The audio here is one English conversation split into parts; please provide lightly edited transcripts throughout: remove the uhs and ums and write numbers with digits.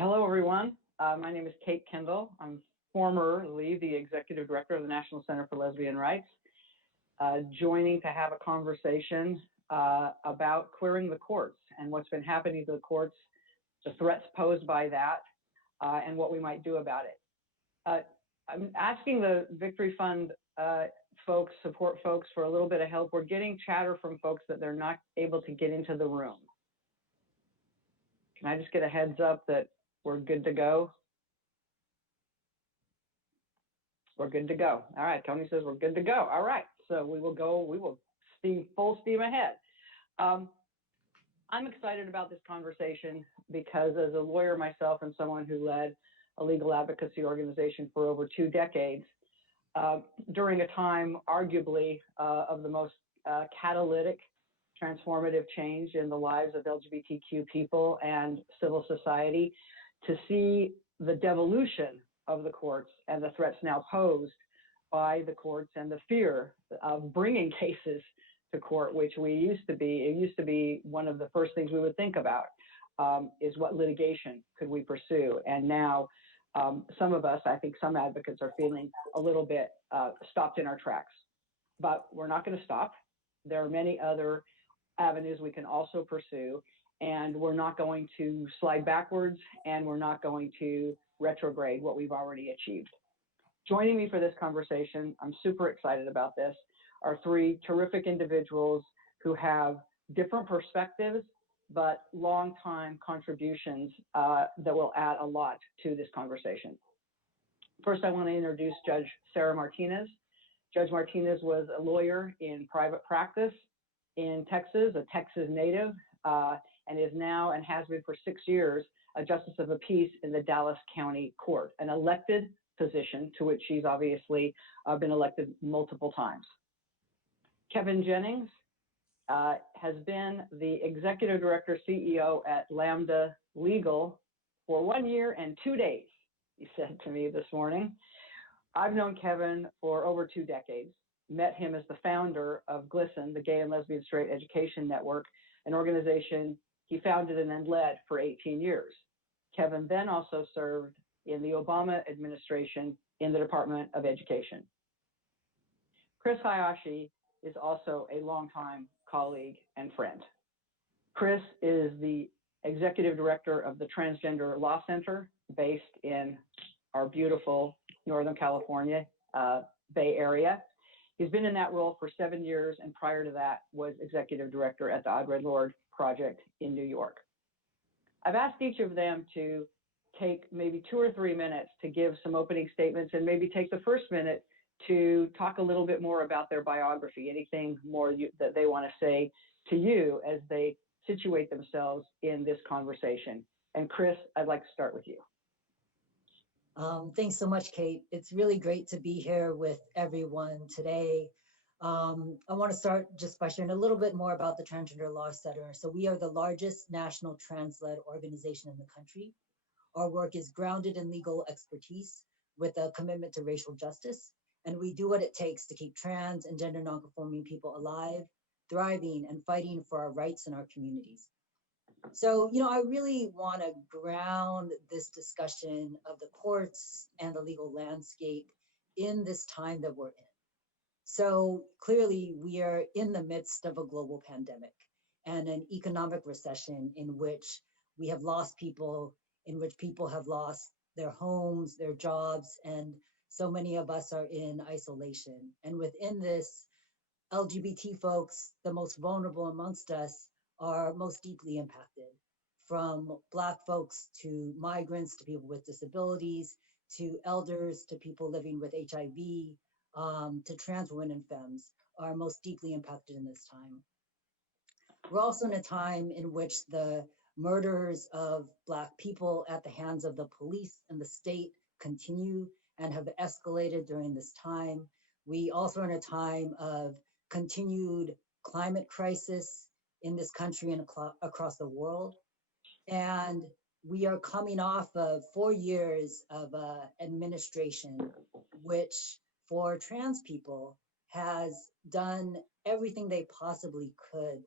Hello, everyone. My name is Kate Kendall. I'm formerly the Executive Director of the National Center for Lesbian Rights, joining to have a conversation about queering the courts and what's been happening to the courts, the threats posed by that, and what we might do about it. I'm asking the Victory Fund folks, support folks, for a little bit of help. We're getting chatter from folks that they're not able to get into the room. Can I just get a heads up that we're good to go? We're good to go. All right, Tony says we're good to go. All right, so we will full steam ahead. I'm excited about this conversation because as a lawyer myself and someone who led a legal advocacy organization for over 2 decades, during a time arguably of the most catalytic, transformative change in the lives of LGBTQ people and civil society, to see the devolution of the courts and the threats now posed by the courts and the fear of bringing cases to court, which it used to be one of the first things we would think about, is what litigation could we pursue. And now some of us, I think some advocates, are feeling a little bit stopped in our tracks. But we're not going to stop. There are many other avenues we can also pursue, and we're not going to slide backwards, and we're not going to retrograde what we've already achieved. Joining me for this conversation, I'm super excited about this, are 3 terrific individuals who have different perspectives, but long-time contributions that will add a lot to this conversation. First, I want to introduce Judge Sara Martinez. Judge Martinez was a lawyer in private practice in Texas, a Texas native, and is now, and has been for 6 years, a Justice of the Peace in the Dallas County Court, an elected position to which she's obviously been elected multiple times. Kevin Jennings has been the Executive Director, CEO at Lambda Legal for 1 year and 2 days, he said to me this morning. I've known Kevin for over 2 decades, met him as the founder of GLSEN, the Gay and Lesbian Straight Education Network, an organization he founded and then led for 18 years. Kevin then also served in the Obama administration in the Department of Education. Kris Hayashi is also a longtime colleague and friend. Kris is the Executive Director of the Transgender Law Center, based in our beautiful Northern California Bay Area. He's been in that role for 7 years, and prior to that was Executive Director at the Odd Red Lord Project in New York. I've asked each of them to take maybe 2 or 3 minutes to give some opening statements, and maybe take the first minute to talk a little bit more about their biography, anything more that they want to say to you as they situate themselves in this conversation. And Kris, I'd like to start with you. Thanks so much, Kate. It's really great to be here with everyone today. I want to start just by sharing a little bit more about the Transgender Law Center. So we are the largest national trans-led organization in the country. Our work is grounded in legal expertise with a commitment to racial justice. And we do what it takes to keep trans and gender nonconforming people alive, thriving, and fighting for our rights in our communities. So, I really want to ground this discussion of the courts and the legal landscape in this time that we're in. So clearly we are in the midst of a global pandemic and an economic recession in which we have lost people, in which people have lost their homes, their jobs, and so many of us are in isolation. And within this, LGBT folks, the most vulnerable amongst us, are most deeply impacted, from Black folks to migrants to people with disabilities, to elders, to people living with HIV, to trans women and femmes, are most deeply impacted in this time. We're also in a time in which the murders of Black people at the hands of the police and the state continue and have escalated during this time. We also are in a time of continued climate crisis in this country and across the world. And we are coming off of 4 years of administration, which for trans people has done everything they possibly could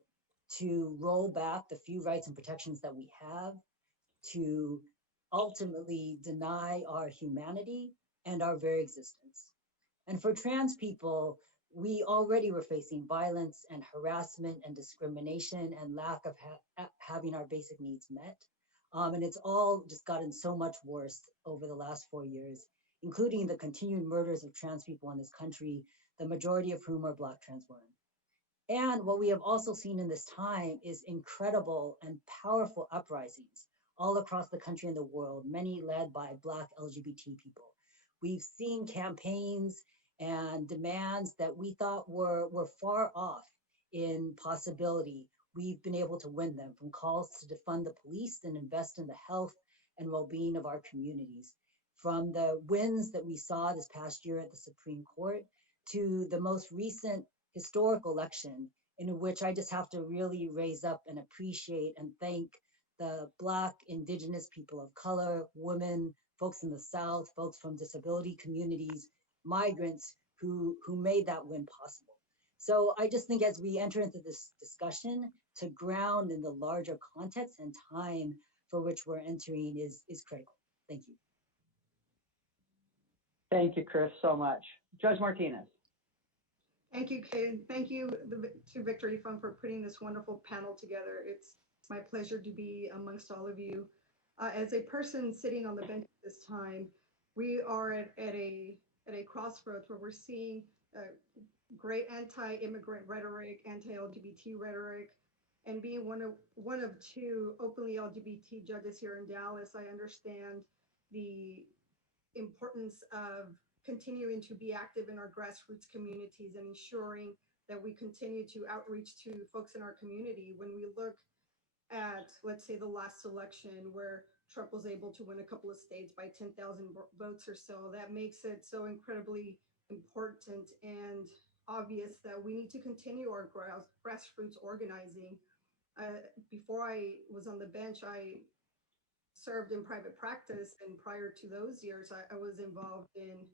to roll back the few rights and protections that we have, to ultimately deny our humanity and our very existence. And for trans people, we already were facing violence and harassment and discrimination and lack of having our basic needs met. And it's all just gotten so much worse over the last 4 years, including the continued murders of trans people in this country, the majority of whom are Black trans women. And what we have also seen in this time is incredible and powerful uprisings all across the country and the world, many led by Black LGBT people. We've seen campaigns and demands that we thought were far off in possibility. We've been able to win them, from calls to defund the police and invest in the health and well-being of our communities. From the wins that we saw this past year at the Supreme Court to the most recent historic election, in which I just have to really raise up and appreciate and thank the Black, Indigenous, people of color, women, folks in the South, folks from disability communities, migrants who made that win possible. So I just think as we enter into this discussion, to ground in the larger context and time for which we're entering is critical. Thank you. Thank you, Kris, so much. Judge Martinez. Thank you, Kate. Thank you to Victory Fund for putting this wonderful panel together. It's my pleasure to be amongst all of you. As a person sitting on the bench at this time, we are at a crossroads where we're seeing great anti-immigrant rhetoric, anti-LGBT rhetoric, and being one of two openly LGBT judges here in Dallas, I understand the importance of continuing to be active in our grassroots communities and ensuring that we continue to outreach to folks in our community. When we look at, let's say, the last election where Trump was able to win a couple of states by 10,000 votes or so, that makes it so incredibly important and obvious that we need to continue our grassroots organizing. Before I was on the bench, I served in private practice, and prior to those years, I was involved in,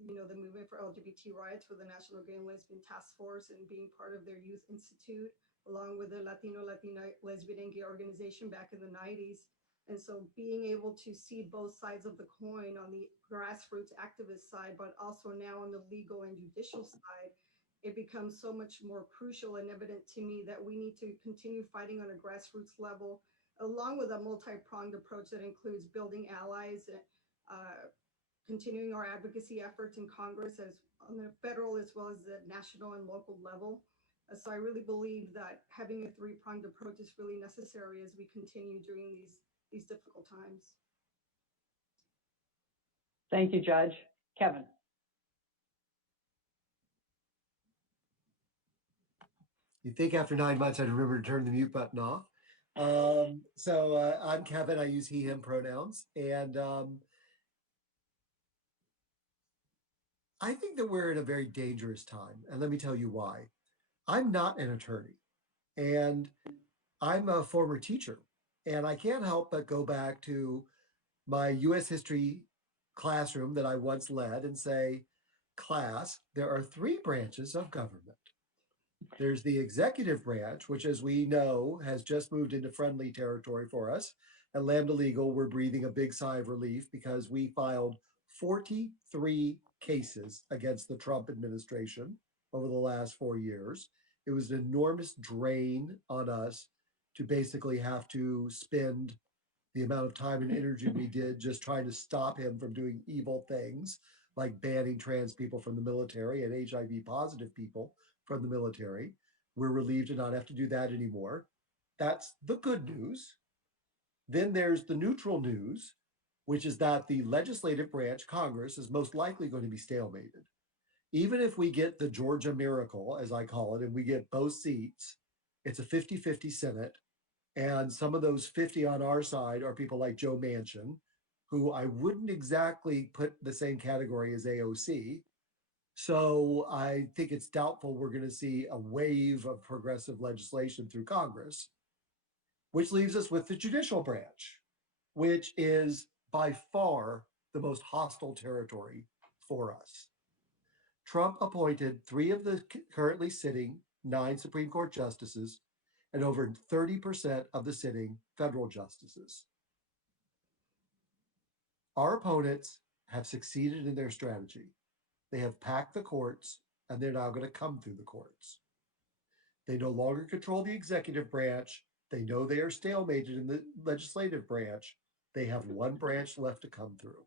the movement for LGBT rights with the National Gay and Lesbian Task Force and being part of their youth institute, along with the Latina Lesbian and Gay organization back in the 90s. And so being able to see both sides of the coin on the grassroots activist side, but also now on the legal and judicial side, it becomes so much more crucial and evident to me that we need to continue fighting on a grassroots level, along with a multi-pronged approach that includes building allies, continuing our advocacy efforts in Congress as on the federal as well as the national and local level. So I really believe that having a three-pronged approach is really necessary as we continue during these difficult times. Thank you, Judge. Kevin. You'd think after 9 months I'd remember to turn the mute button off. I'm Kevin. I use he, him pronouns. And I think that we're in a very dangerous time. And let me tell you why. I'm not an attorney, and I'm a former teacher. And I can't help but go back to my US history classroom that I once led and say, class, there are three branches of government. There's the executive branch, which, as we know, has just moved into friendly territory for us. At Lambda Legal, we're breathing a big sigh of relief because we filed 43 cases against the Trump administration over the last 4 years. It was an enormous drain on us to basically have to spend the amount of time and energy we did just trying to stop him from doing evil things like banning trans people from the military and HIV positive people from the military. We're relieved to not have to do that anymore. That's the good news. Then there's the neutral news, which is that the legislative branch, Congress, is most likely going to be stalemated. Even if we get the Georgia miracle, as I call it, and we get both seats, it's a 50-50 Senate. And some of those 50 on our side are people like Joe Manchin, who I wouldn't exactly put the same category as AOC. So I think it's doubtful we're going to see a wave of progressive legislation through Congress, which leaves us with the judicial branch, which is by far the most hostile territory for us. Trump appointed 3 of the currently sitting 9 Supreme Court justices and over 30% of the sitting federal justices. Our opponents have succeeded in their strategy. They have packed the courts, and they're now going to come through the courts. They no longer control the executive branch. They know they are stalemated in the legislative branch. They have one branch left to come through,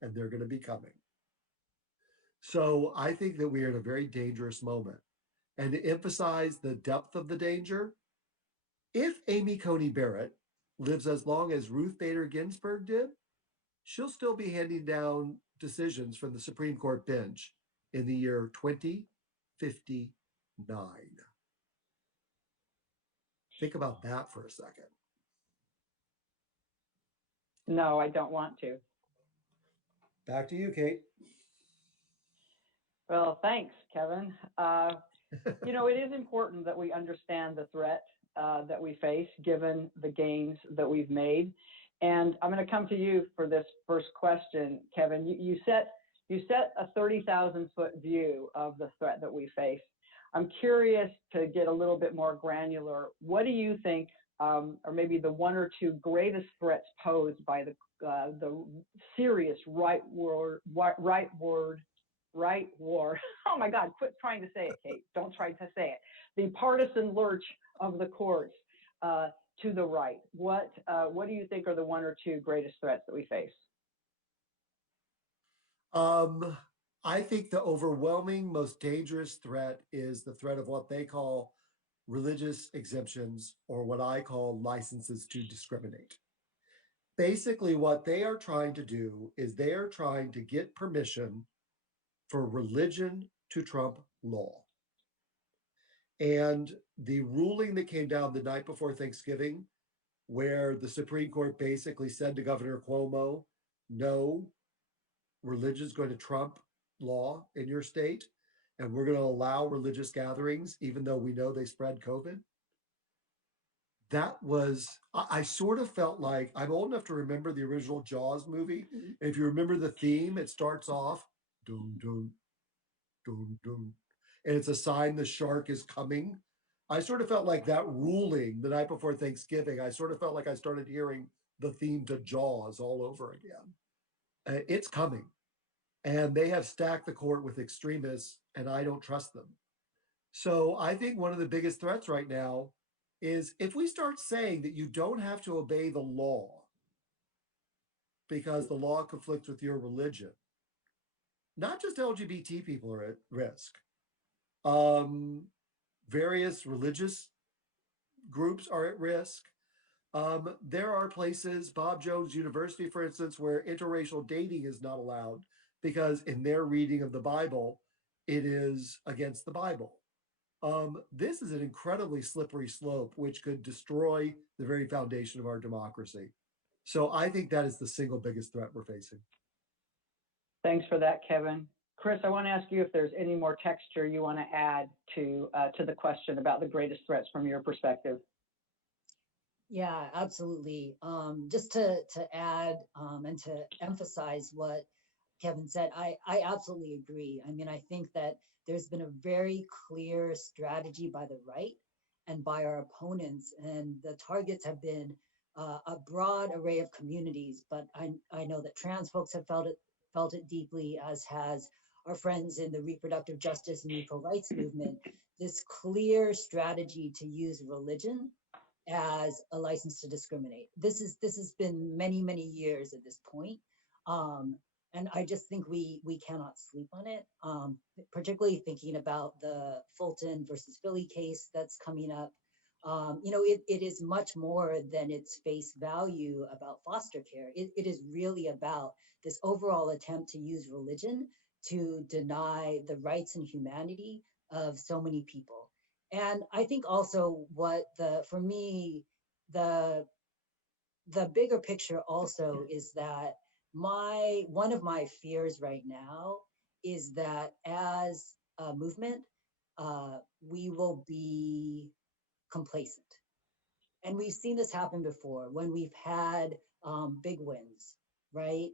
and they're going to be coming. So I think that we are in a very dangerous moment. And to emphasize the depth of the danger, if Amy Coney Barrett lives as long as Ruth Bader Ginsburg did, she'll still be handing down decisions from the Supreme Court bench in the year 2059. Think about that for a second. No, I don't want to. Back to you, Kate. Well, thanks, Kevin. It is important that we understand the threat that we face, given the gains that we've made. And I'm going to come to you for this first question, Kevin. You set a 30,000-foot view of the threat that we face. I'm curious to get a little bit more granular. What do you think, or maybe the one or two greatest threats posed by the serious right war? Oh my God, quit trying to say it, Kate. Don't try to say it. The partisan lurch of the courts to the right. What do you think are the one or two greatest threats that we face? I think the overwhelming, most dangerous threat is the threat of what they call religious exemptions, or what I call licenses to discriminate. Basically, what they are trying to do is they are trying to get permission for religion to trump law. And the ruling that came down the night before Thanksgiving, where the Supreme Court basically said to Governor Cuomo, no, religion is going to trump law in your state, and we're going to allow religious gatherings, even though we know they spread COVID. That was, I sort of felt like, I'm old enough to remember the original Jaws movie. And if you remember the theme, it starts off, dun, dun, dun, dun, and it's a sign the shark is coming. I sort of felt like that ruling the night before Thanksgiving, I sort of felt like I started hearing the theme to Jaws all over again. It's coming. And they have stacked the court with extremists, and I don't trust them. So I think one of the biggest threats right now is if we start saying that you don't have to obey the law because the law conflicts with your religion, not just LGBT people are at risk. Various religious groups are at risk. There are places, Bob Jones University, for instance, where interracial dating is not allowed because in their reading of the Bible, it is against the Bible. This is an incredibly slippery slope, which could destroy the very foundation of our democracy. So I think that is the single biggest threat we're facing. Thanks for that, Kevin. Kris, I want to ask you if there's any more texture you want to add to the question about the greatest threats from your perspective. Yeah, absolutely. Just to add and to emphasize what Kevin said, I absolutely agree. I mean, I think that there's been a very clear strategy by the right and by our opponents, and the targets have been a broad array of communities. But I know that trans folks have felt it deeply, as has our friends in the reproductive justice and equal rights movement. This clear strategy to use religion as a license to discriminate. This has been many, many years at this point. And I just think we cannot sleep on it, particularly thinking about the Fulton versus Philly case that's coming up. It is much more than its face value about foster care. It is really about this overall attempt to use religion to deny the rights and humanity of so many people. And I think also for me, the bigger picture also is that one of my fears right now is that as a movement, we will be complacent. And we've seen this happen before when we've had big wins, right?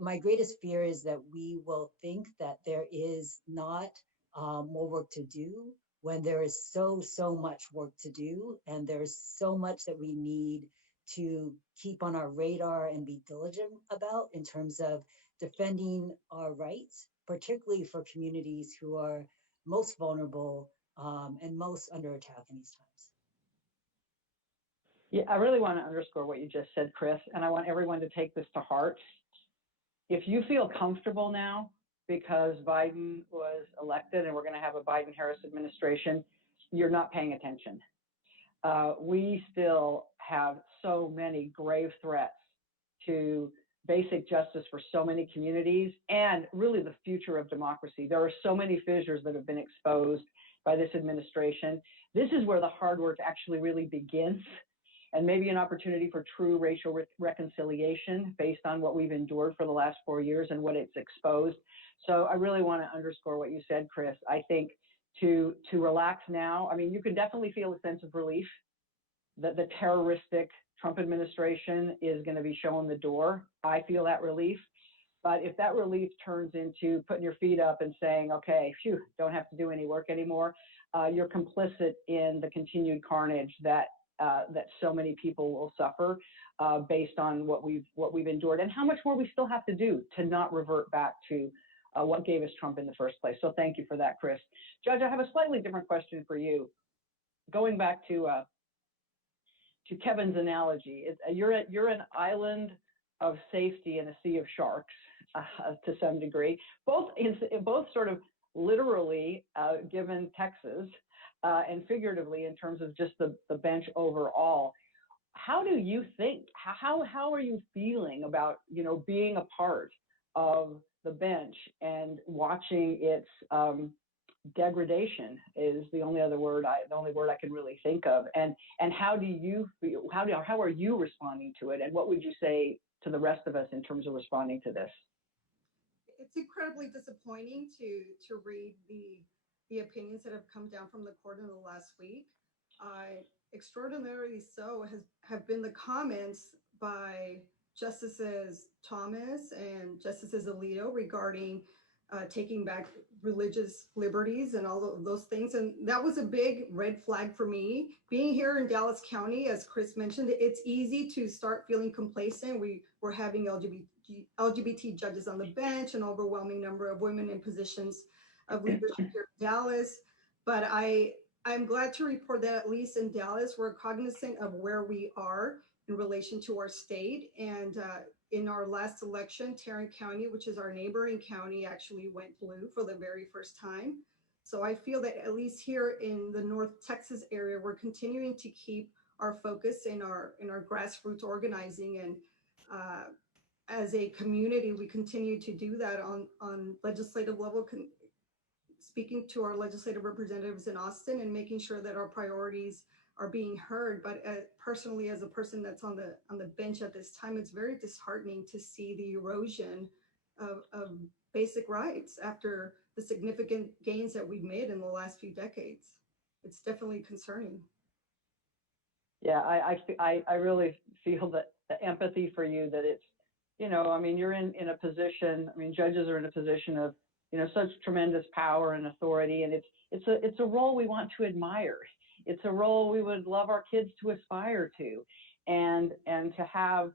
My greatest fear is that we will think that there is not more work to do when there is so much work to do, and there's so much that we need to keep on our radar and be diligent about in terms of defending our rights, particularly for communities who are most vulnerable and most under attack in these times. Yeah, I really want to underscore what you just said, Kris, and I want everyone to take this to heart. If you feel comfortable now because Biden was elected and we're going to have a Biden-Harris administration, you're not paying attention. We still have so many grave threats to basic justice for so many communities and really the future of democracy. There are so many fissures that have been exposed by this administration. This is where the hard work actually really begins, and maybe an opportunity for true racial reconciliation based on what we've endured for the last 4 years and what it's exposed. So I really want to underscore what you said, Kris. I think to relax now, I mean, you can definitely feel a sense of relief that the terroristic Trump administration is going to be showing the door. I feel that relief. But if that relief turns into putting your feet up and saying, okay, phew, don't have to do any work anymore, you're complicit in the continued carnage that so many people will suffer based on what we've endured and how much more we still have to do to not revert back to what gave us Trump in the first place. So thank you for that, Kris. Judge, I have a slightly different question for you. Going back to Kevin's analogy, you're an island of safety in a sea of sharks to some degree, both sort of literally given Texas and figuratively in terms of just the bench overall. How do you think? How are you feeling about being a part of the bench and watching its degradation is the only word I can really think of. And how do you feel? How are you responding to it? And what would you say to the rest of us in terms of responding to this? It's incredibly disappointing to read the opinions that have come down from the court in the last week. Extraordinarily so have been the comments by Justices Thomas and Justices Alito regarding taking back religious liberties and all of those things. And that was a big red flag for me. Being here in Dallas County, as Kris mentioned, it's easy to start feeling complacent. We're having LGBT judges on the bench, an overwhelming number of women in positions of leadership here in Dallas. But I'm glad to report that at least in Dallas, we're cognizant of where we are in relation to our state. And in our last election, Tarrant County, which is our neighboring county, actually went blue for the very first time. So I feel that at least here in the North Texas area, we're continuing to keep our focus in our grassroots organizing. And as a community, we continue to do that on legislative level, speaking to our legislative representatives in Austin and making sure that our priorities are being heard. But personally, as a person that's on the bench at this time, it's very disheartening to see the erosion of basic rights after the significant gains that we've made in the last few decades. It's definitely concerning. Yeah, I really feel that the empathy for you, that it's, I mean, you're in a position, I mean, judges are in a position of, such tremendous power and authority, and it's a role we want to admire. It's a role we would love our kids to aspire to, and to have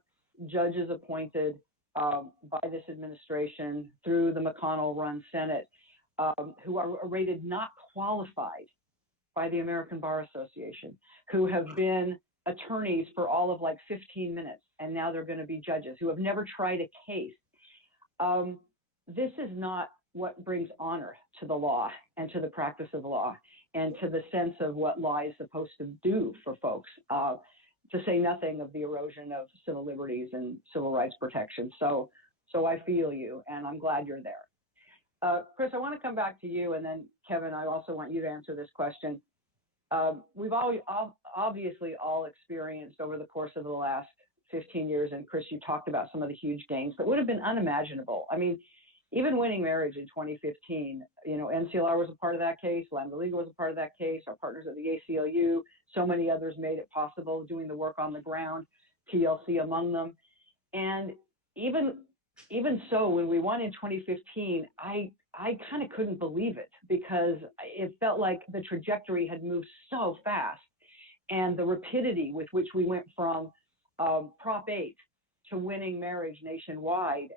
judges appointed by this administration through the McConnell-run Senate who are rated not qualified by the American Bar Association, who have been attorneys for all of like 15 minutes, and now they're going to be judges, who have never tried a case. This is not what brings honor to the law and to the practice of law and to the sense of what law is supposed to do for folks, to say nothing of the erosion of civil liberties and civil rights protection. So I feel you, and I'm glad you're there. Kris, I want to come back to you, and then Kevin, I also want you to answer this question. We've obviously all experienced over the course of the last 15 years, and Kris, you talked about some of the huge gains that would have been unimaginable. I mean, even winning marriage in 2015, NCLR was a part of that case, Lambda was a part of that case, our partners at the ACLU, so many others made it possible, doing the work on the ground, TLC among them. And even so, when we won in 2015, I kind of couldn't believe it, because it felt like the trajectory had moved so fast, and the rapidity with which we went from Prop 8 to winning marriage nationwide,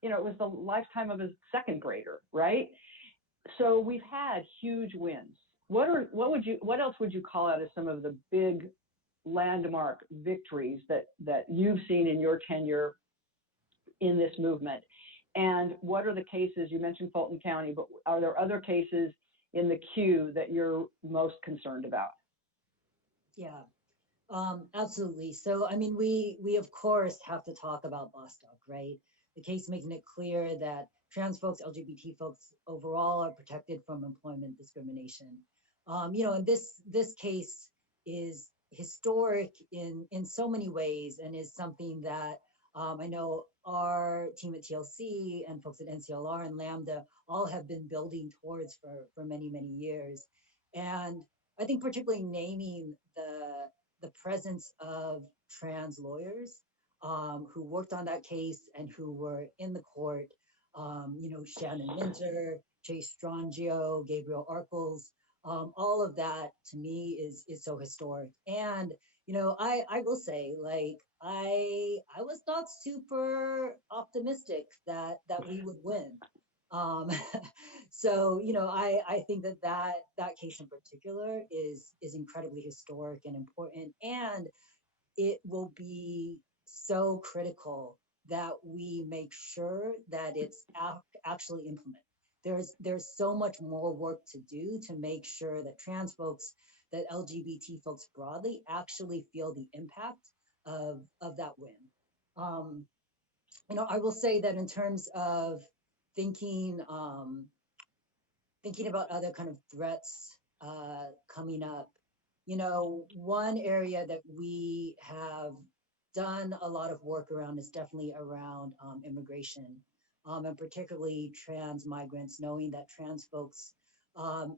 it was the lifetime of a second grader, right? So we've had huge wins. What else would you call out as some of the big landmark victories that you've seen in your tenure in this movement? And what are the cases, you mentioned Fulton County, but are there other cases in the queue that you're most concerned about? Yeah, absolutely. So, I mean, we of course have to talk about Bostock, right? The case making it clear that trans folks, LGBT folks overall are protected from employment discrimination. And this case is historic in so many ways, and is something that I know our team at TLC and folks at NCLR and Lambda all have been building towards for many, many years. And I think particularly naming the presence of trans lawyers who worked on that case and who were in the court, Shannon Minter, Chase Strangio, Gabriel Arkels, all of that to me is so historic. And, I will say, like, I was not super optimistic that we would win. So, I think that case in particular is incredibly historic and important, and it will be so critical that we make sure that it's actually implemented. There's so much more work to do to make sure that trans folks, that LGBT folks broadly actually feel the impact of that win. I will say that in terms of thinking about other kind of threats coming up, one area that we have done a lot of work around is definitely around immigration, and particularly trans migrants, knowing that trans folks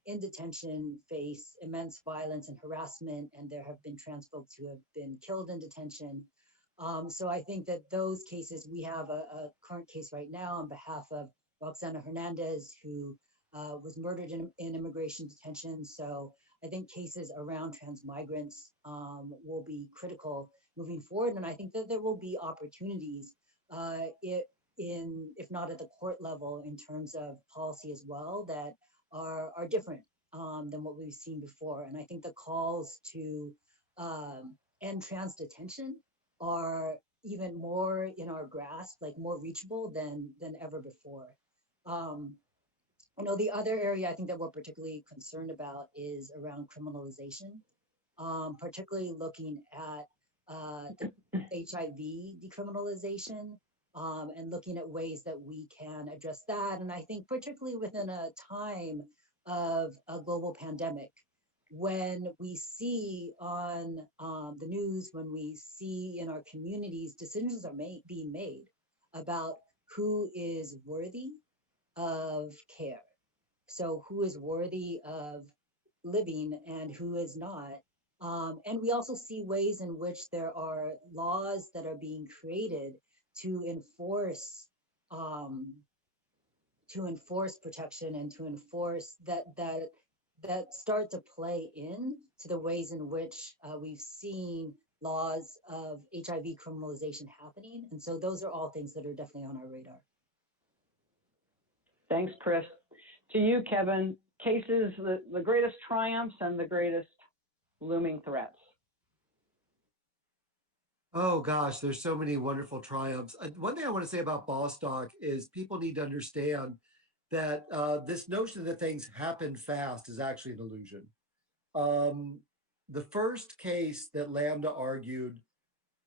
in detention face immense violence and harassment, and there have been trans folks who have been killed in detention. So I think that those cases, we have a current case right now on behalf of Roxanna Hernandez, who was murdered in immigration detention. So I think cases around trans migrants will be critical moving forward. And I think that there will be opportunities, if not at the court level, in terms of policy as well, that are different than what we've seen before. And I think the calls to end trans detention are even more in our grasp, like more reachable than ever before. The other area I think that we're particularly concerned about is around criminalization, particularly looking at the HIV decriminalization, and looking at ways that we can address that. And I think particularly within a time of a global pandemic, when we see on the news, when we see in our communities, decisions are being made about who is worthy of care. So who is worthy of living and who is not. And we also see ways in which there are laws that are being created to enforce protection, and to enforce that start to play in to the ways in which we've seen laws of HIV criminalization happening. And so those are all things that are definitely on our radar. Thanks, Kris. To you, Kevin, cases, the greatest triumphs and the greatest looming threats. Oh gosh, there's so many wonderful triumphs. One thing I want to say about Bostock is people need to understand that this notion that things happen fast is actually an illusion. The first case that Lambda argued,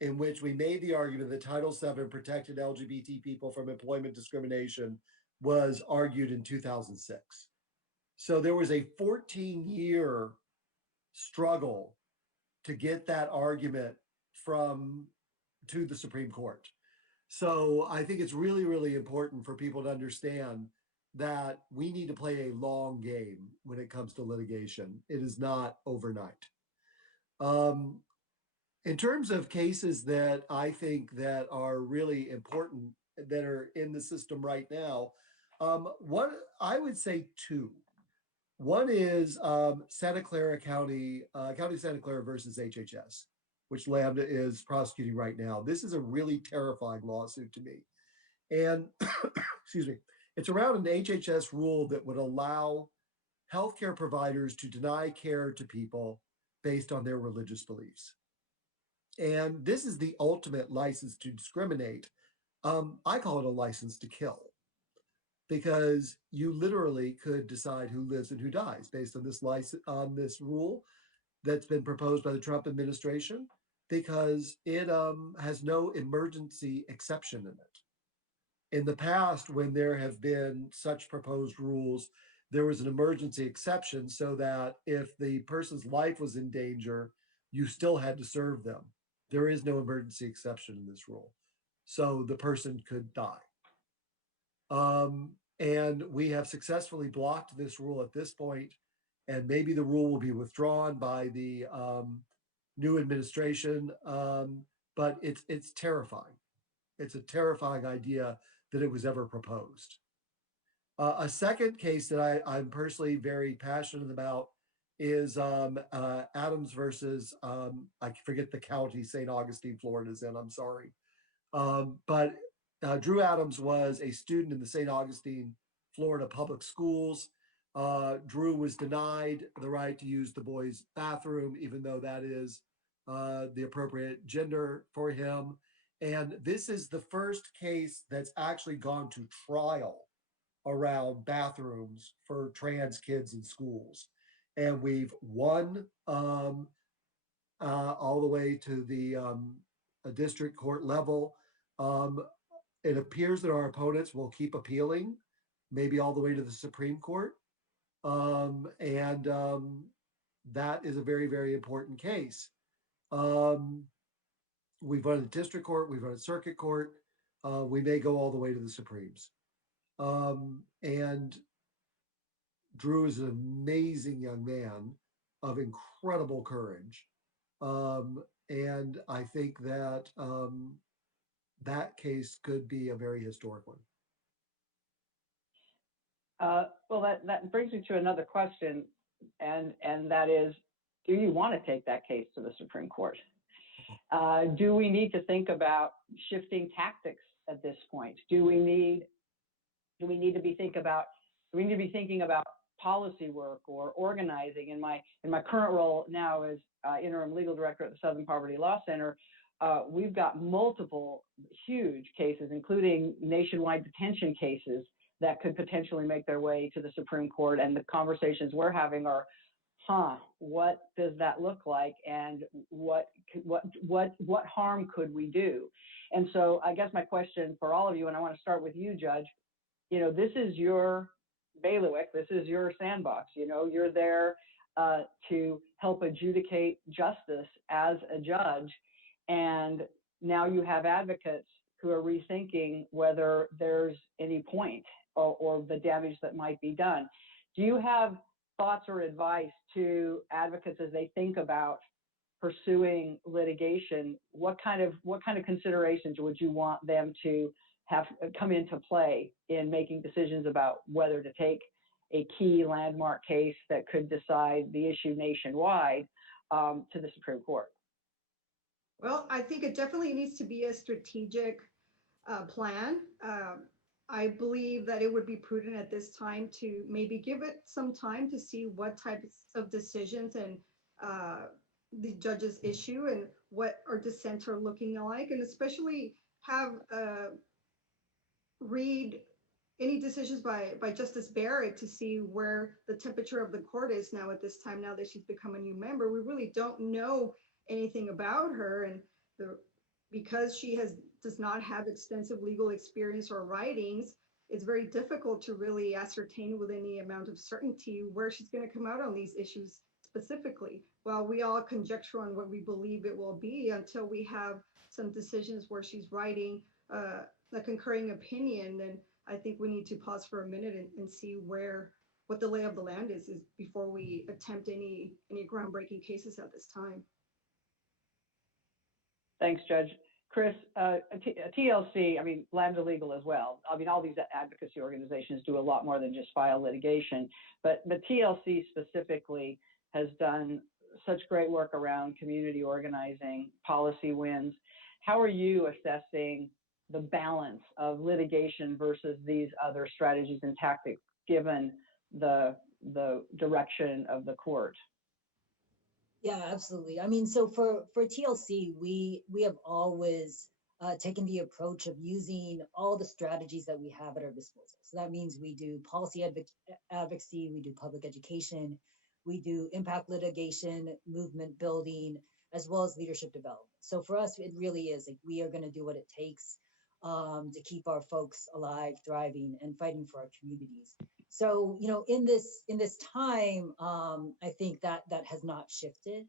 in which we made the argument that Title VII protected LGBT people from employment discrimination, was argued in 2006. So there was a 14-year struggle to get that argument to the Supreme Court. So I think it's really, really important for people to understand that we need to play a long game when it comes to litigation. It is not overnight. In terms of cases that I think that are really important that are in the system right now, one, I would say two. One is Santa Clara County, County of Santa Clara versus HHS, which Lambda is prosecuting right now. This is a really terrifying lawsuit to me. And excuse me, it's around an HHS rule that would allow healthcare providers to deny care to people based on their religious beliefs. And this is the ultimate license to discriminate. I call it a license to kill, because you literally could decide who lives and who dies based on this license, on this rule that's been proposed by the Trump administration, because it has no emergency exception in it. In the past, when there have been such proposed rules, there was an emergency exception so that if the person's life was in danger, you still had to serve them. There is no emergency exception in this rule. So the person could die. And we have successfully blocked this rule at this point, and maybe the rule will be withdrawn by the new administration, but it's terrifying. It's a terrifying idea that it was ever proposed. A second case that I'm personally very passionate about is Adams versus, I forget the county St. Augustine, Florida is in, I'm sorry. But Drew Adams was a student in the St. Augustine, Florida public schools. Drew was denied the right to use the boys' bathroom, even though that is the appropriate gender for him. And this is the first case that's actually gone to trial around bathrooms for trans kids in schools. And we've won all the way to the district court level. It appears that our opponents will keep appealing, maybe all the way to the Supreme Court. And that is a very, very important case. We've run a district court, we've run a circuit court. We may go all the way to the Supremes. And Drew is an amazing young man of incredible courage. And I think that that case could be a very historic one. Well, that brings me to another question, and that is, do you want to take that case to the Supreme Court? Do we need to think about shifting tactics at this point? Do we need to be thinking about policy work or organizing? In my current role now as interim legal director at the Southern Poverty Law Center, we've got multiple huge cases, including nationwide detention cases, that could potentially make their way to the Supreme Court. And the conversations we're having are, what does that look like, and what harm could we do? And so I guess my question for all of you, and I want to start with you, Judge, this is your bailiwick, this is your sandbox. You're there to help adjudicate justice as a judge, and now you have advocates who are rethinking whether there's any point or the damage that might be done. Do you have thoughts or advice to advocates as they think about pursuing litigation? What kind of considerations would you want them to have come into play in making decisions about whether to take a key landmark case that could decide the issue nationwide to the Supreme Court? Well, I think it definitely needs to be a strategic plan. I believe that it would be prudent at this time to maybe give it some time to see what types of decisions and the judges issue and what our dissents are looking like, and especially have read any decisions by Justice Barrett to see where the temperature of the court is now at this time, now that she's become a new member. We really don't know anything about her, and because she does not have extensive legal experience or writings, it's very difficult to really ascertain with any amount of certainty where she's going to come out on these issues specifically. Well, we all conjecture on what we believe it will be until we have some decisions where she's writing a concurring opinion. And I think we need to pause for a minute and see what the lay of the land is before we attempt any groundbreaking cases at this time. Thanks, Judge. Kris, TLC, Lambda Legal as well. All these advocacy organizations do a lot more than just file litigation, but TLC specifically has done such great work around community organizing, policy wins. How are you assessing the balance of litigation versus these other strategies and tactics, given the direction of the court? Yeah, absolutely. I mean, so for TLC, we have always taken the approach of using all the strategies that we have at our disposal. So that means we do policy advocacy, we do public education, we do impact litigation, movement building, as well as leadership development. So for us, it really is like we are going to do what it takes to keep our folks alive, thriving, and fighting for our communities. So, you know, in this time, I think that has not shifted.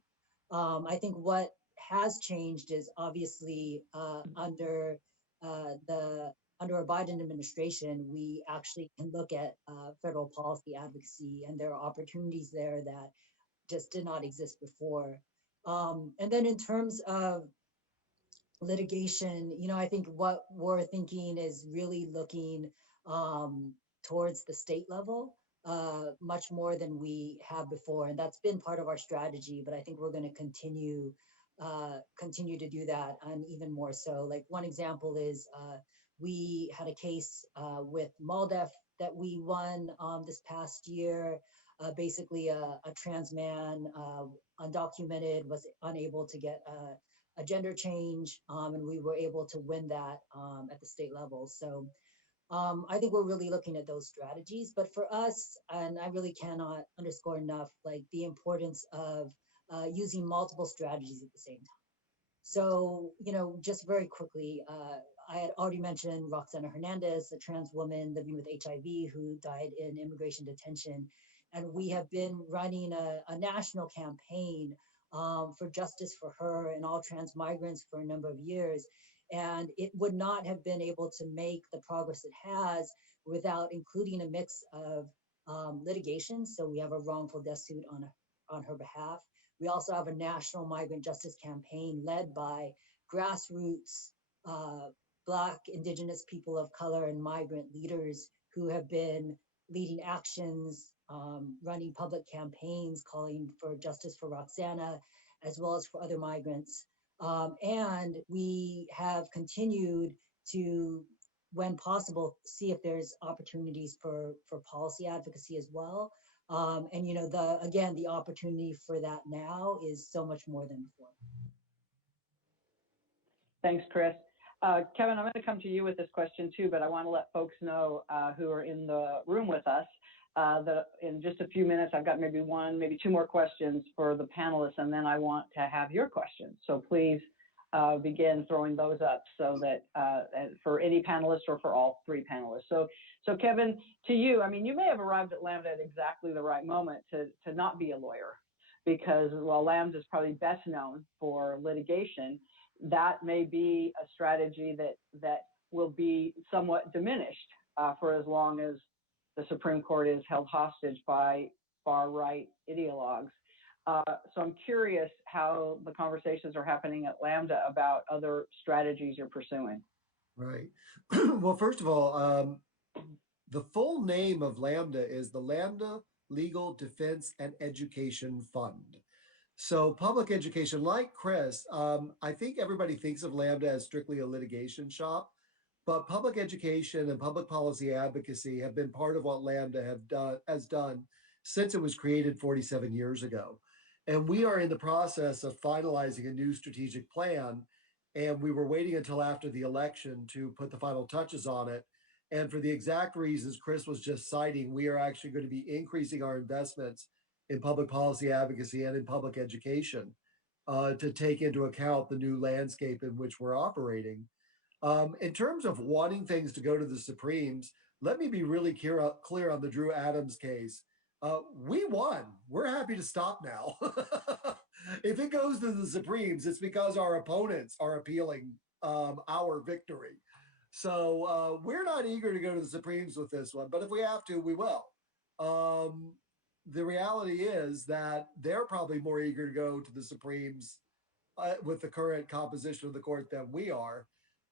I think what has changed is obviously under a Biden administration, we actually can look at federal policy advocacy, and there are opportunities there that just did not exist before. And then in terms of litigation, you know, I think what we're thinking is really looking towards the state level much more than we have before, and that's been part of our strategy. But I think we're going to continue to do that, and even more so. Like one example is we had a case with MALDEF that we won this past year. Basically, a trans man, undocumented, was unable to get a gender change, and we were able to win that at the state level. So I think we're really looking at those strategies. But for us, and I really cannot underscore enough, like the importance of using multiple strategies at the same time. So, you know, just very quickly, I had already mentioned Roxanna Hernandez, a trans woman living with HIV who died in immigration detention. And we have been running a national campaign for justice for her and all trans migrants for a number of years. And it would not have been able to make the progress it has without including a mix of litigation. So we have a wrongful death suit on her behalf. We also have a national migrant justice campaign led by grassroots Black, Indigenous people of color, and migrant leaders who have been leading actions, running public campaigns, calling for justice for Roxanna, as well as for other migrants. And we have continued to, when possible, see if there's opportunities for policy advocacy as well. And you know, the opportunity for that now is so much more than before. Thanks, Kris. Kevin, I'm going to come to you with this question too, but I want to let folks know who are in the room with us that in just a few minutes, I've got maybe one, maybe two more questions for the panelists, and then I want to have your questions. So please begin throwing those up so that for any panelist or for all three panelists. So Kevin, to you, I mean, you may have arrived at Lambda at exactly the right moment to not be a lawyer, because while Lambda is probably best known for litigation, that may be a strategy that will be somewhat diminished for as long as the Supreme Court is held hostage by far-right ideologues. So I'm curious how the conversations are happening at Lambda about other strategies you're pursuing. Right. Well, first of all, the full name of Lambda is the Lambda Legal Defense and Education Fund. So public education, like Kris, I think everybody thinks of Lambda as strictly a litigation shop, but public education and public policy advocacy have been part of what Lambda has done since it was created 47 years ago. And we are in the process of finalizing a new strategic plan. And we were waiting until after the election to put the final touches on it. And for the exact reasons Kris was just citing, we are actually going to be increasing our investments in public policy advocacy and in public education to take into account the new landscape in which we're operating. In terms of wanting things to go to the Supremes, let me be really clear on the Drew Adams case. We won. We're happy to stop now. If it goes to the Supremes, it's because our opponents are appealing our victory. So we're not eager to go to the Supremes with this one, but if we have to, we will. The reality is that they're probably more eager to go to the Supremes with the current composition of the court than we are.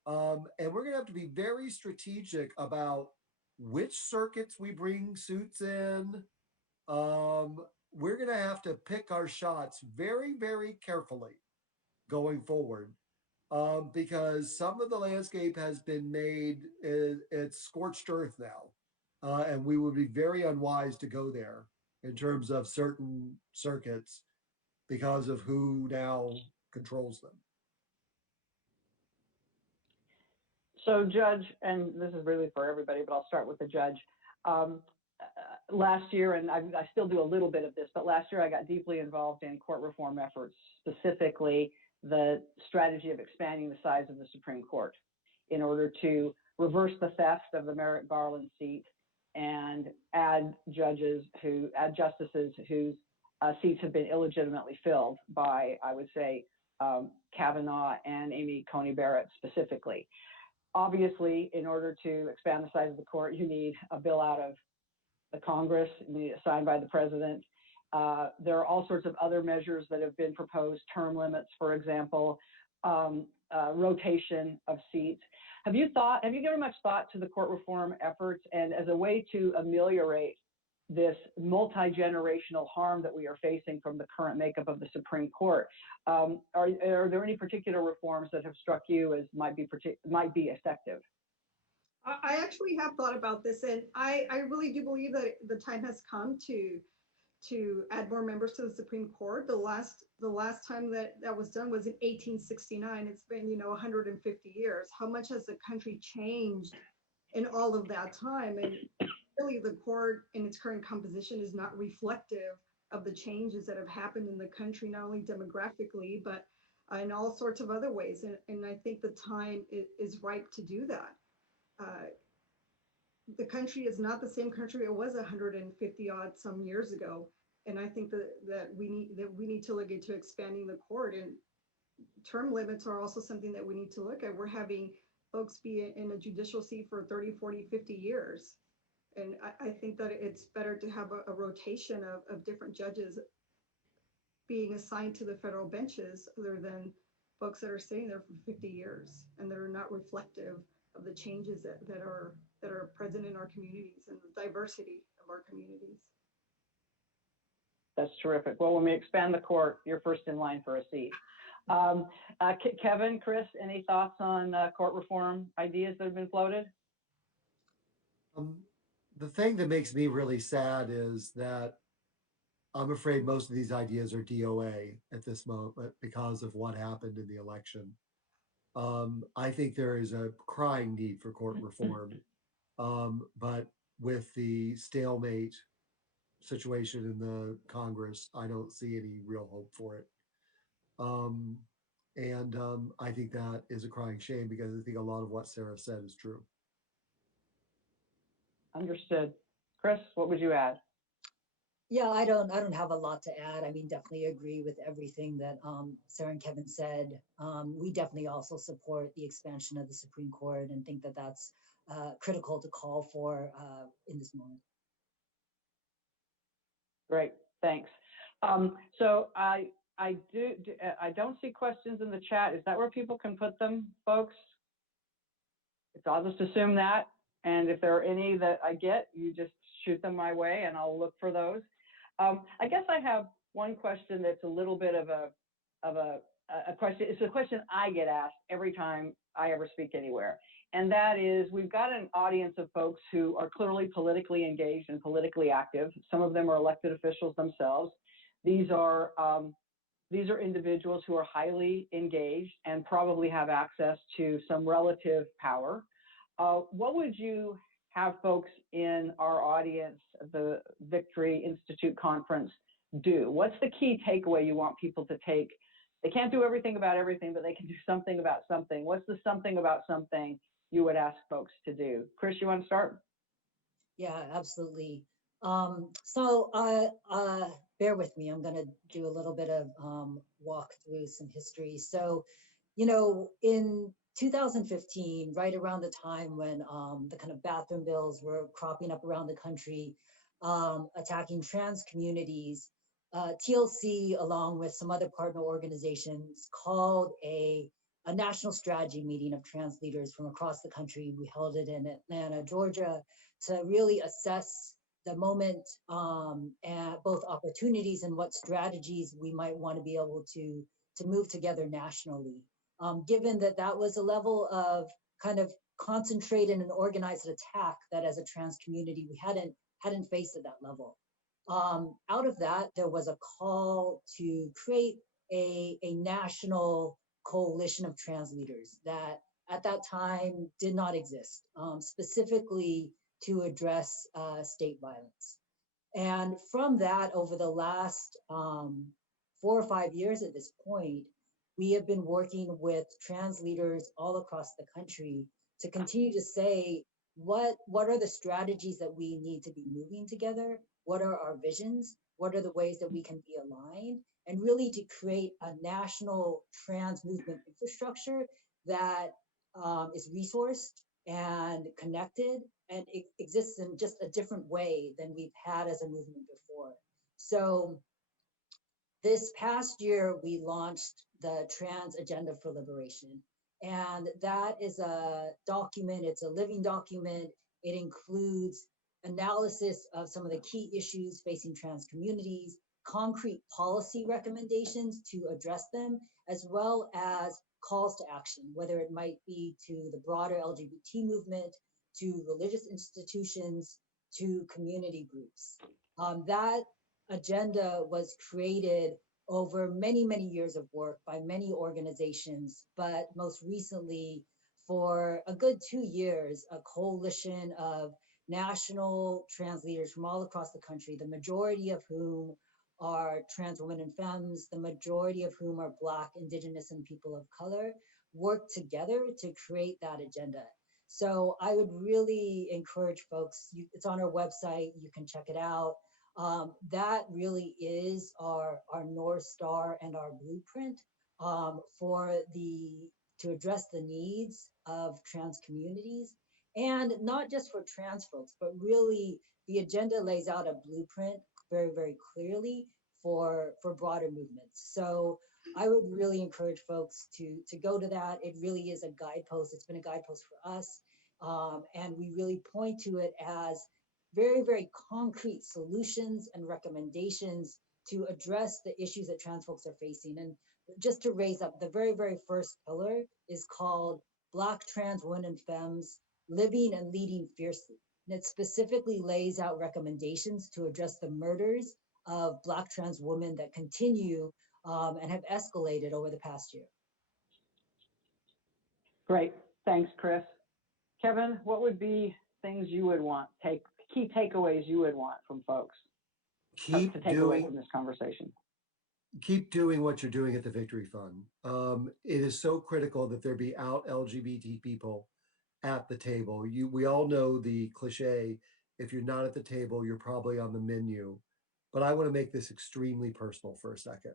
And we're going to have to be very strategic about which circuits we bring suits in, we're going to have to pick our shots very, very carefully going forward, because some of the landscape has been made, it's scorched earth now. And we would be very unwise to go there in terms of certain circuits because of who now controls them. So Judge, and this is really for everybody, but I'll start with the judge. Last year, and I still do a little bit of this, but last year I got deeply involved in court reform efforts, specifically the strategy of expanding the size of the Supreme Court in order to reverse the theft of the Merrick Garland seat and add justices whose seats have been illegitimately filled by, I would say, Kavanaugh and Amy Coney Barrett specifically. Obviously, in order to expand the size of the court, you need a bill out of the Congress, signed by the president. There are all sorts of other measures that have been proposed, term limits, for example, rotation of seats. Have you given much thought to the court reform efforts, and as a way to ameliorate this multi-generational harm that we are facing from the current makeup of the Supreme Court? Are there any particular reforms that have struck you as might be effective? I actually have thought about this, and I really do believe that the time has come to add more members to the Supreme Court. The last time that was done was in 1869. It's been 150 years. How much has the country changed in all of that time? And really, the court in its current composition is not reflective of the changes that have happened in the country, not only demographically, but in all sorts of other ways. And I think the time is ripe to do that. The country is not the same country it was 150 odd some years ago. And I think that we need to look into expanding the court, and term limits are also something that we need to look at. We're having folks be in a judicial seat for 30, 40, 50 years. And I think that it's better to have a rotation of different judges being assigned to the federal benches other than folks that are sitting there for 50 years and that are not reflective of the changes that are present in our communities and the diversity of our communities. That's terrific. Well, when we expand the court, you're first in line for a seat. Kevin, Kris, any thoughts on court reform ideas that have been floated? The thing that makes me really sad is that I'm afraid most of these ideas are DOA at this moment because of what happened in the election. I think there is a crying need for court reform, but with the stalemate situation in the Congress, I don't see any real hope for it. I think that is a crying shame because I think a lot of what Sara said is true. Understood. Kris, what would you add? Yeah, I don't have a lot to add. I mean, definitely agree with everything that Sara and Kevin said. We definitely also support the expansion of the Supreme Court and think that that's critical to call for in this moment. Great, thanks. So I don't see questions in the chat. Is that where people can put them, folks? I'll just assume that. And if there are any that I get, you just shoot them my way and I'll look for those. I guess I have one question that's a little bit of a question. It's a question I get asked every time I ever speak anywhere. And that is, we've got an audience of folks who are clearly politically engaged and politically active. Some of them are elected officials themselves. These are individuals who are highly engaged and probably have access to some relative power. What would you have folks in our audience, the Victory Institute conference, do? What's the key takeaway you want people to take? They can't do everything about everything, but they can do something about something. What's the something about something you would ask folks to do? Kris, you want to start? Yeah, absolutely. Bear with me. I'm going to do a little bit of walk through some history. So, in 2015, right around the time when the kind of bathroom bills were cropping up around the country, attacking trans communities, TLC, along with some other partner organizations, called a national strategy meeting of trans leaders from across the country. We held it in Atlanta, Georgia, to really assess the moment, and both opportunities and what strategies we might want to be able to move together nationally. Given that that was a level of kind of concentrated and organized attack that as a trans community we hadn't faced at that level. Out of that, there was a call to create a national coalition of trans leaders that at that time did not exist, specifically to address state violence. And from that, over the last 4 or 5 years at this point, we have been working with trans leaders all across the country to continue to say, what are the strategies that we need to be moving together? What are our visions? What are the ways that we can be aligned? And really to create a national trans movement infrastructure that is resourced and connected, and it exists in just a different way than we've had as a movement before. So this past year, we launched the Trans Agenda for Liberation. And that is a document, it's a living document. It includes analysis of some of the key issues facing trans communities, concrete policy recommendations to address them, as well as calls to action, whether it might be to the broader LGBT movement, to religious institutions, to community groups. That agenda was created over many, many years of work by many organizations, but most recently, for a good 2 years, a coalition of national trans leaders from all across the country, the majority of whom are trans women and femmes, the majority of whom are Black, Indigenous, and people of color, work together to create that agenda. So I would really encourage folks, it's on our website, you can check it out. That really is our North Star and our blueprint to address the needs of trans communities, and not just for trans folks, but really the agenda lays out a blueprint very, very clearly for broader movements. So I would really encourage folks to go to that. It really is a guidepost. It's been a guidepost for us. And we really point to it as very, very concrete solutions and recommendations to address the issues that trans folks are facing. And just to raise up, the very, very first pillar is called Black Trans Women and Femmes Living and Leading Fiercely. And it specifically lays out recommendations to address the murders of Black trans women that continue and have escalated over the past year. Great, thanks, Kris. Kevin, what would be things you would want, key takeaways you would want from folks to take away from this conversation? Keep doing what you're doing at the Victory Fund. It is so critical that there be out LGBT people at the table. We all know the cliche, if you're not at the table, you're probably on the menu. But I want to make this extremely personal for a second.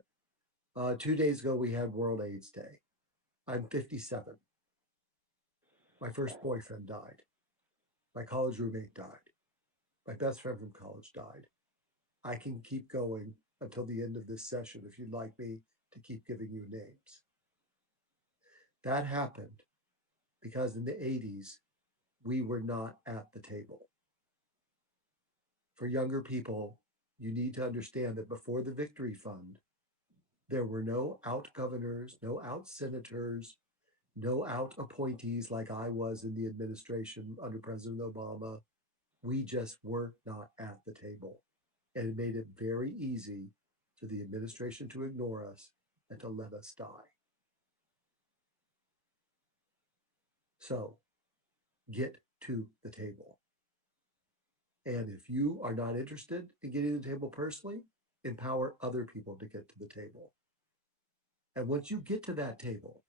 2 days ago, we had World AIDS Day. I'm 57. My first boyfriend died. My college roommate died. My best friend from college died. I can keep going until the end of this session if you'd like me to keep giving you names. That happened because in the 80s, we were not at the table. For younger people, you need to understand that before the Victory Fund, there were no out governors, no out senators, no out appointees like I was in the administration under President Obama. We just were not at the table. And it made it very easy for the administration to ignore us and to let us die. So get to the table. And if you are not interested in getting to the table personally, empower other people to get to the table. And once you get to that table,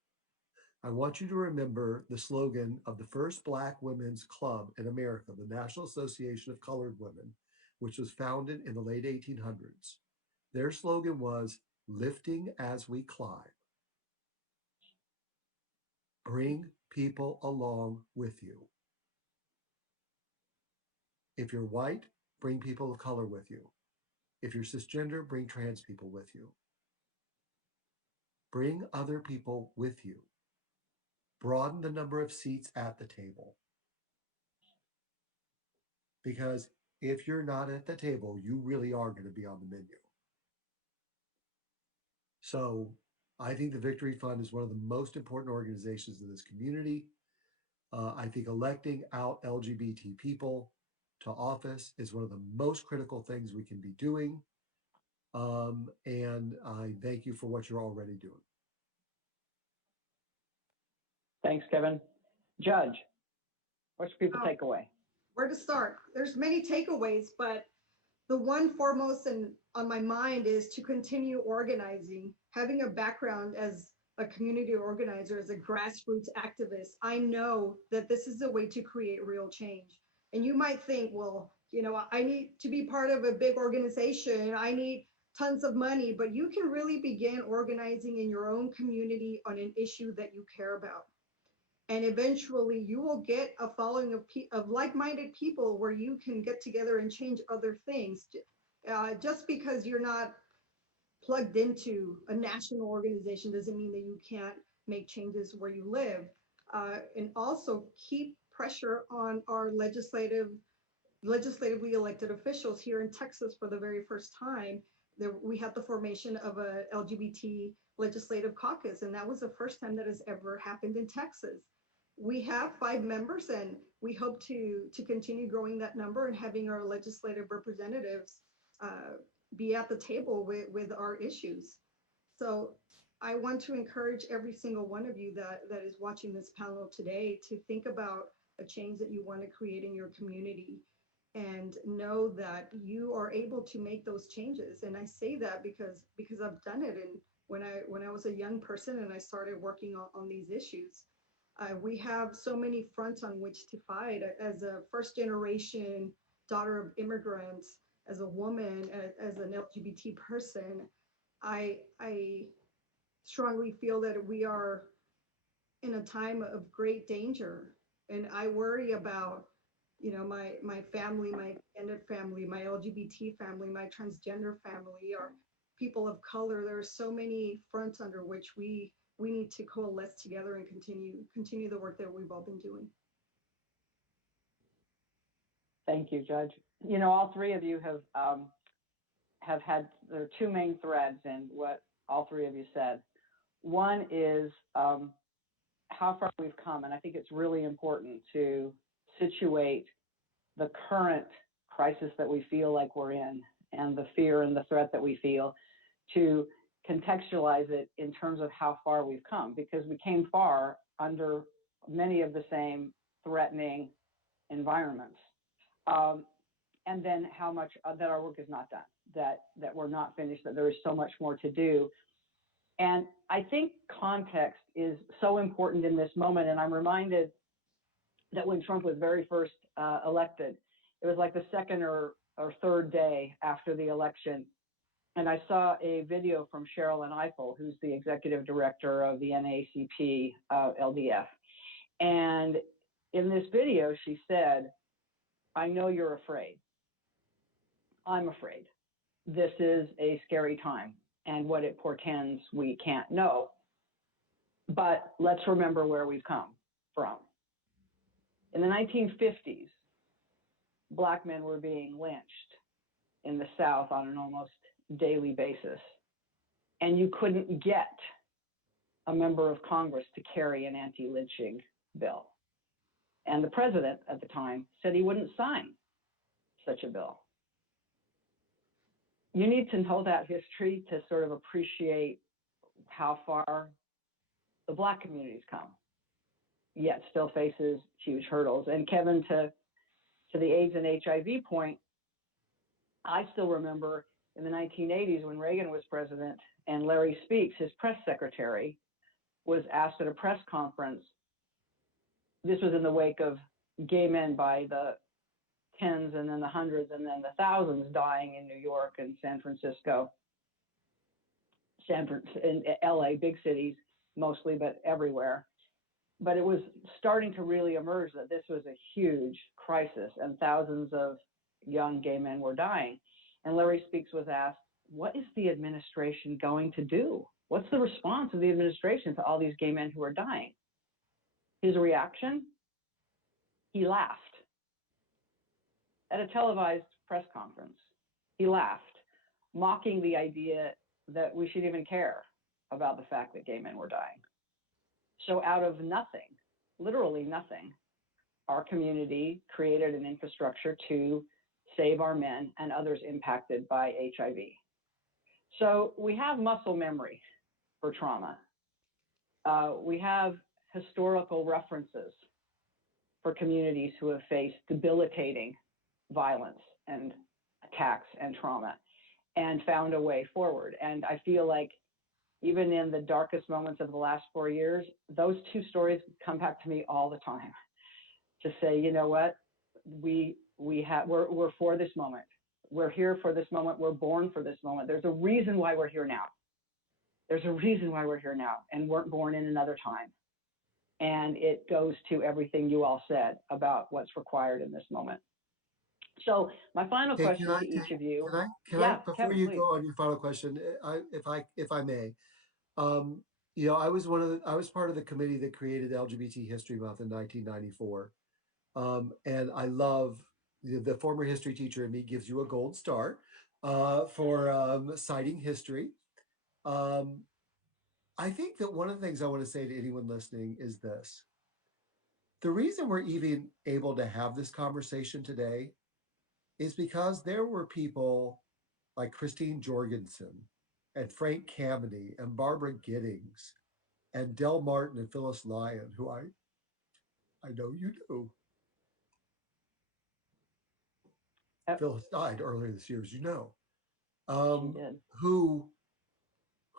I want you to remember the slogan of the first Black women's club in America, the National Association of Colored Women, which was founded in the late 1800s. Their slogan was, "Lifting as we climb." Bring people along with you. If you're white, bring people of color with you. If you're cisgender, bring trans people with you. Bring other people with you. Broaden the number of seats at the table. Because if you're not at the table, you really are going to be on the menu. So I think the Victory Fund is one of the most important organizations in this community. I think electing out LGBT people to office is one of the most critical things we can be doing. And I thank you for what you're already doing. Thanks, Kevin. Judge, what should people take away? Where to start? There's many takeaways, but the one foremost and on my mind is to continue organizing. Having a background as a community organizer, as a grassroots activist, I know that this is a way to create real change. And you might think, well, you know, I need to be part of a big organization. I need tons of money, but you can really begin organizing in your own community on an issue that you care about. And eventually you will get a following of like-minded people where you can get together and change other things. Just because you're not plugged into a national organization doesn't mean that you can't make changes where you live. And also keep pressure on our legislatively elected officials. Here in Texas, for the very first time, we had the formation of a LGBT legislative caucus, and that was the first time that has ever happened in Texas. We have 5 members, and we hope to continue growing that number and having our legislative representatives be at the table with our issues. So I want to encourage every single one of you that is watching this panel today to think about a change that you want to create in your community, and know that you are able to make those changes. And I say that because I've done it. And when I was a young person and I started working on these issues, we have so many fronts on which to fight. As a first generation daughter of immigrants, as a woman, as an LGBT person, I strongly feel that we are in a time of great danger. And I worry about, you know, my family, my extended family, my LGBT family, my transgender family, or people of color. There are so many fronts under which we need to coalesce together and continue the work that we've all been doing. Thank you, Judge. You know, all 3 of you have had, there are 2 main threads in what all 3 of you said. One is how far we've come, and I think it's really important to situate the current crisis that we feel like we're in, and the fear and the threat that we feel, to contextualize it in terms of how far we've come, because we came far under many of the same threatening environments. And then how much that our work is not done, that we're not finished, that there is so much more to do. And I think context is so important in this moment. And I'm reminded that when Trump was very first elected, it was like the 2nd or 3rd day after the election. And I saw a video from Cheryl Eiffel, who's the executive director of the NAACP LDF. And in this video, she said, "I know you're afraid. I'm afraid. This is a scary time, and what it portends, we can't know. But let's remember where we've come from." In the 1950s, Black men were being lynched in the South on an almost daily basis. And you couldn't get a member of Congress to carry an anti-lynching bill. And the president at the time said he wouldn't sign such a bill. You need to know that history to sort of appreciate how far the Black community's come, yet still faces huge hurdles. And Kevin, to the AIDS and HIV point, I still remember in the 1980s when Reagan was president and Larry Speakes, his press secretary, was asked at a press conference. This was in the wake of gay men by the tens and then the hundreds and then the thousands dying in New York and San Francisco, in LA, big cities mostly, but everywhere. But it was starting to really emerge that this was a huge crisis and thousands of young gay men were dying. And Larry Speakes was asked, what is the administration going to do? What's the response of the administration to all these gay men who are dying? His reaction? He laughed. at a televised press conference. He laughed, mocking the idea that we should even care about the fact that gay men were dying. So out of nothing, literally nothing, our community created an infrastructure to save our men and others impacted by HIV. So we have muscle memory for trauma. We have historical references for communities who have faced debilitating violence and attacks and trauma and found a way forward. And I feel like even in the darkest moments of the last 4 years, those two stories come back to me all the time to say, you know what, we're for this moment. We're here for this moment. We're born for this moment. There's a reason why we're here now. There's a reason why we're here now and weren't born in another time. And it goes to everything you all said about what's required in this moment. So my final question to each of you. Can I before Kevin, you please. Go on your final question, if I may, you know, I was part of the committee that created LGBT History Month in 1994. And I love the former history teacher in me gives you a gold star for citing history. I think that one of the things I want to say to anyone listening is this. The reason we're even able to have this conversation today is because there were people like Christine Jorgensen and Frank Kameny and Barbara Giddings and Del Martin and Phyllis Lyon, who I know you do. Phyllis died earlier this year, as you know. Who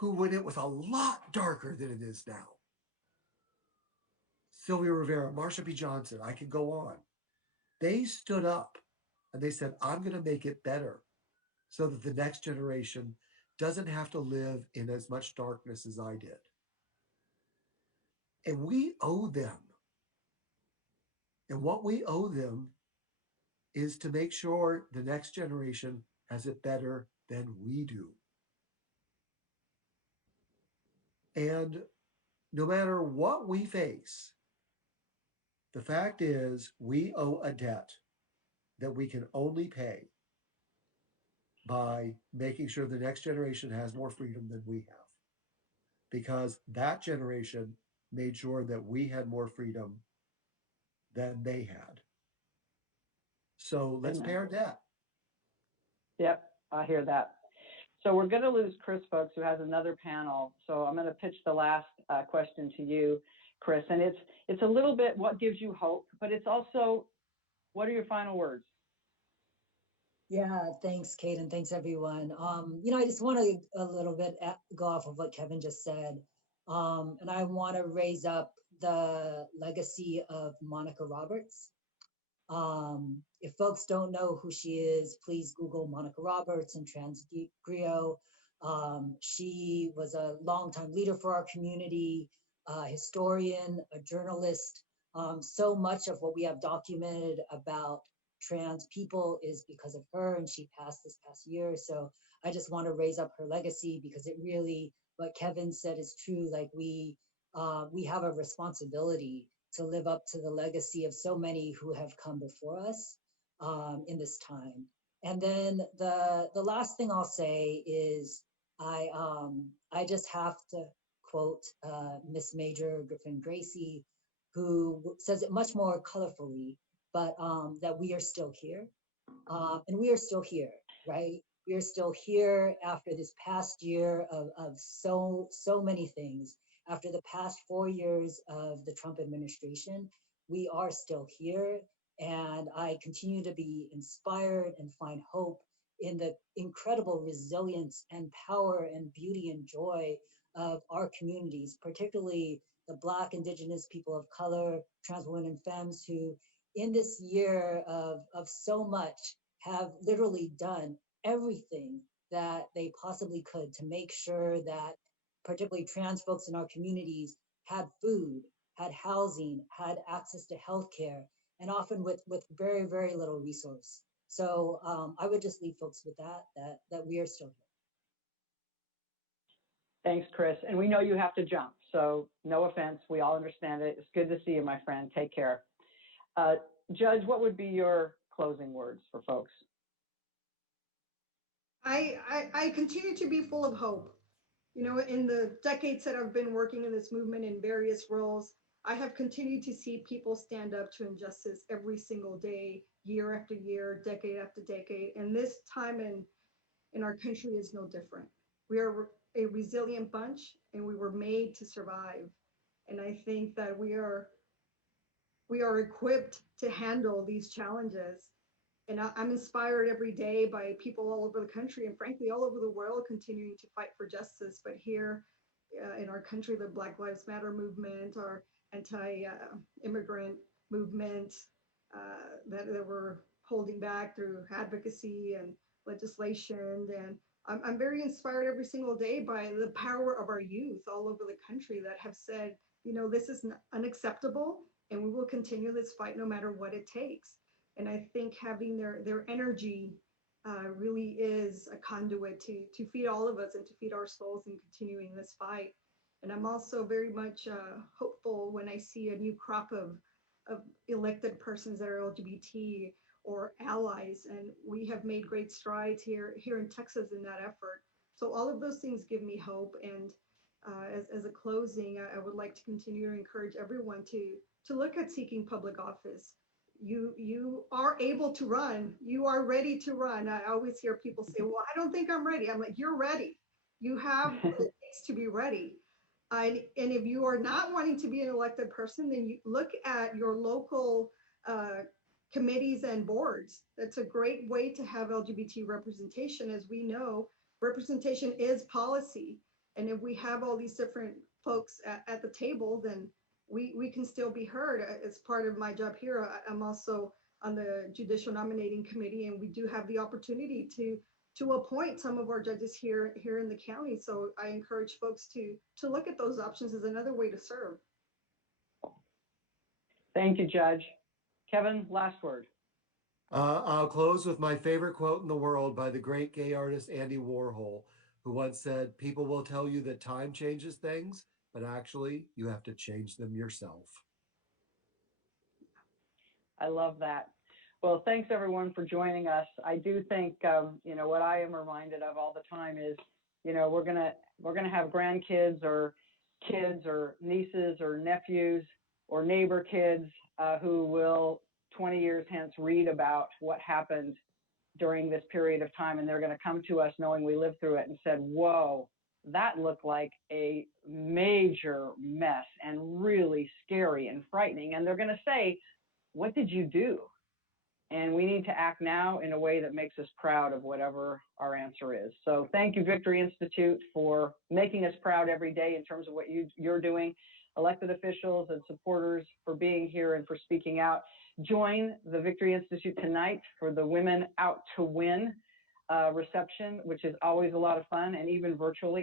when it was a lot darker than it is now. Sylvia Rivera, Marsha P. Johnson, I could go on. They stood up and they said, I'm going to make it better so that the next generation doesn't have to live in as much darkness as I did. And we owe them. And what we owe them is to make sure the next generation has it better than we do. And no matter what we face, the fact is we owe a debt that we can only pay by making sure the next generation has more freedom than we have. Because that generation made sure that we had more freedom than they had. So let's pay our debt. Yep, I hear that. So we're going to lose Kris, folks, who has another panel. So I'm going to pitch the last question to you, Kris. And it's a little bit what gives you hope, but it's also what are your final words? Yeah, thanks, Kate, and thanks, everyone. You know, I just want to a little bit go off of what Kevin just said. And I want to raise up the legacy of Monica Roberts. If folks don't know who she is, please Google Monica Roberts and trans griot. She was a longtime leader for our community, a historian, a journalist. So much of what we have documented about trans people is because of her, and she passed this past year. So I just want to raise up her legacy because it really, what Kevin said is true. Like we have a responsibility to live up to the legacy of so many who have come before us in this time. And then the last thing I'll say is I just have to quote Miss Major Griffin Gracie, who says it much more colorfully, but that we are still here. And we are still here, right? We are still here after this past year of so many things. After the past 4 years of the Trump administration, we are still here. And I continue to be inspired and find hope in the incredible resilience and power and beauty and joy of our communities, particularly the Black, Indigenous, people of color, trans women and femmes who in this year of so much have literally done everything that they possibly could to make sure that particularly trans folks in our communities had food, had housing, had access to healthcare, and often with very, very little resource. So I would just leave folks with that we are still here. Thanks, Kris. And we know you have to jump, so no offense, we all understand it. It's good to see you, my friend. Take care. Judge, what would be your closing words for folks. I continue to be full of hope. You know, in the decades that I've been working in this movement in various roles, I have continued to see people stand up to injustice every single day, year after year, decade after decade. And this time in our country is no different. We are a resilient bunch and we were made to survive. And I think that we are equipped to handle these challenges. And I'm inspired every day by people all over the country and frankly all over the world continuing to fight for justice. But here in our country, the Black Lives Matter movement, our anti-immigrant movement that we're holding back through advocacy and legislation. And I'm very inspired every single day by the power of our youth all over the country that have said, you know, this is unacceptable and we will continue this fight no matter what it takes. And I think having their energy really is a conduit to feed all of us and to feed our souls in continuing this fight. And I'm also very much hopeful when I see a new crop of elected persons that are LGBT or allies. And we have made great strides here in Texas in that effort. So all of those things give me hope. And as a closing, I would like to continue to encourage everyone to look at seeking public office. You are able to run. You are ready to run. I always hear people say, well, I don't think I'm ready. I'm like, you're ready. You have what it takes to be ready. And if you are not wanting to be an elected person, then you look at your local committees and boards. That's a great way to have LGBT representation. As we know, representation is policy. And if we have all these different folks at the table, then we can still be heard. As part of my job here, I'm also on the Judicial Nominating Committee, and we do have the opportunity to appoint some of our judges here in the county. So I encourage folks to look at those options as another way to serve. Thank you, Judge. Kevin, last word. I'll close with my favorite quote in the world by the great gay artist Andy Warhol, who once said, "People will tell you that time changes things, but actually you have to change them yourself." I love that. Well, thanks everyone for joining us. I do think, you know, what I am reminded of all the time is, you know, we're gonna have grandkids or kids or nieces or nephews or neighbor kids who will 20 years hence read about what happened during this period of time, and they're going to come to us knowing we lived through it and said, whoa, that looked like a major mess and really scary and frightening. And they're going to say, what did you do? And we need to act now in a way that makes us proud of whatever our answer is. So thank you, Victory Institute, for making us proud every day in terms of what you're doing. Elected officials and supporters for being here and for speaking out. Join the Victory Institute tonight for the Women Out to Win reception, which is always a lot of fun, and even virtually.